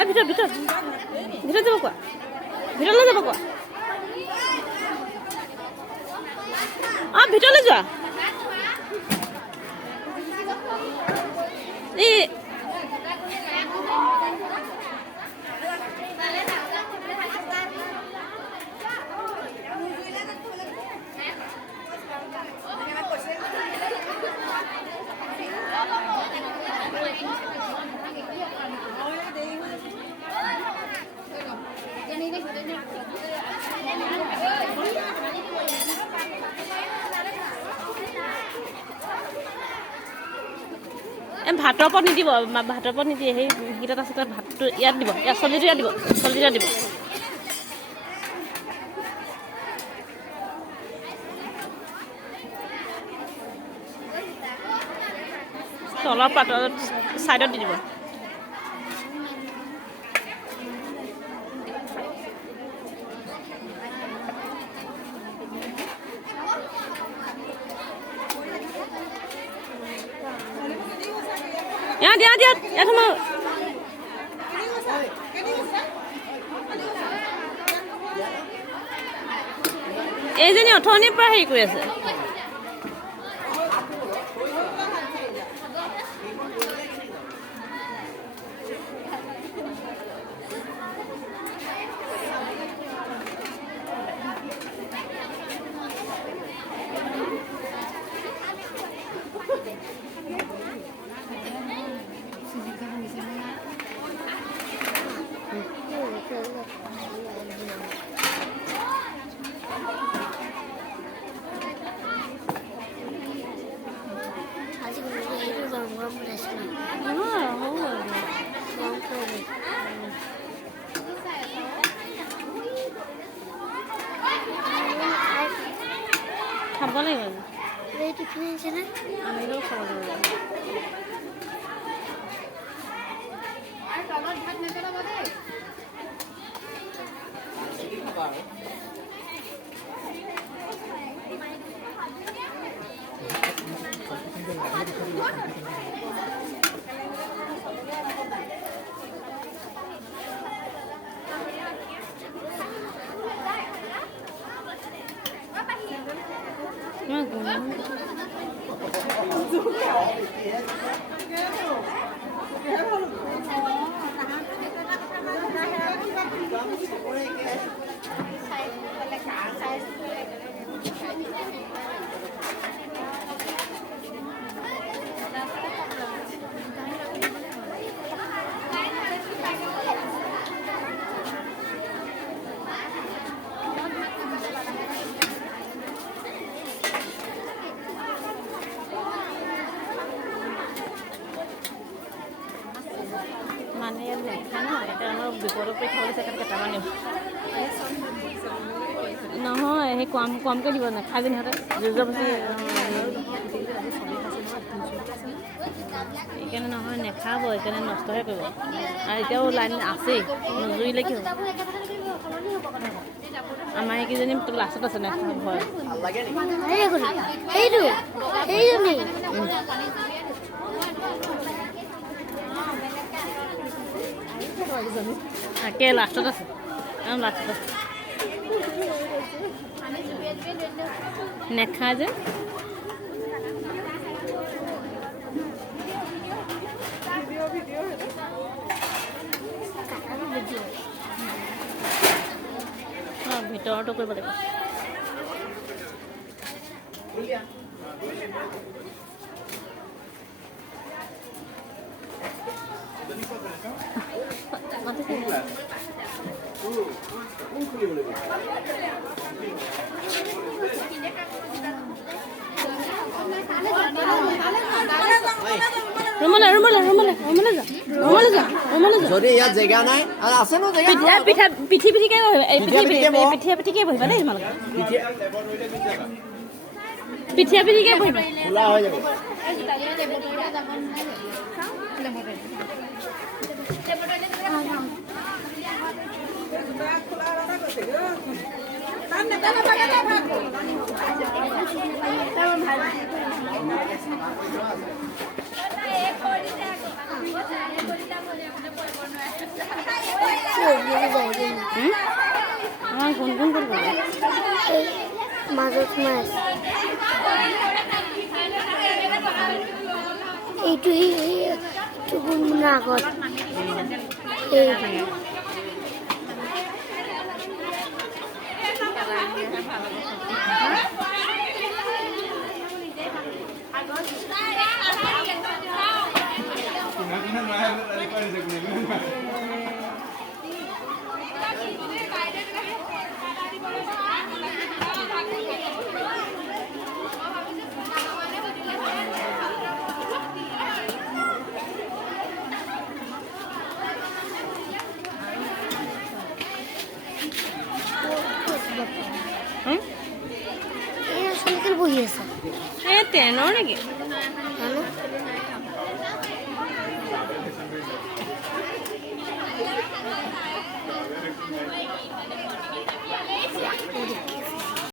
ইয়াৰ ভিতৰত যাব কোৱা ভিতৰলৈ যাব কোৱা ভিতৰলৈ যোৱা এই ভাতৰ ওপৰত নিদিব ভাতৰ ওপৰত নিদিয়ে সেই গীতত আছে তাত ভাতটো ইয়াত দিব ইয়াত চব্জিটো ইয়াত দিব চব্জিটো দিব তলৰ পাতৰ ছাইডত দি দিব ইয়াত সোমাও এইজনী অথনিৰ পৰা হেৰি কৰি আছে খাব লাগিব আমিও খাব লাগিব বিপদত পৰি খাবলৈ চাগে কেইটামান নহয় সেই কমকৈ দিব নাখায় যে সিহঁতে সেইকাৰণে নহয় নাখাব সেইকাৰণে নষ্টহে কৰিব আৰু এতিয়াও লাইন আছেই নজুৰিলে কি হ'ব আমাৰ এইকেইজনী লাষ্টত আছে নেক্সট ভয় তাকে লাষ্টত আছে লাষ্টত আছে নেখায় যে ভিতৰতো কৰিব লাগিব যদি ইয়াত জেগা নাই আৰু আছে ন জেগা পিঠি পিঠিকে বহিবা দেই তোমালোকে পিঠিয়া পিঠিকে বহিবা খোলা হৈ যাব एक আমাৰ গুণগুণ কৰিব মাজত মাছ এইটো এইটো গুণগুণৰ আগত এইটো সোনকালে বহি আছে এই ট্ৰেইনৰ নেকি জানো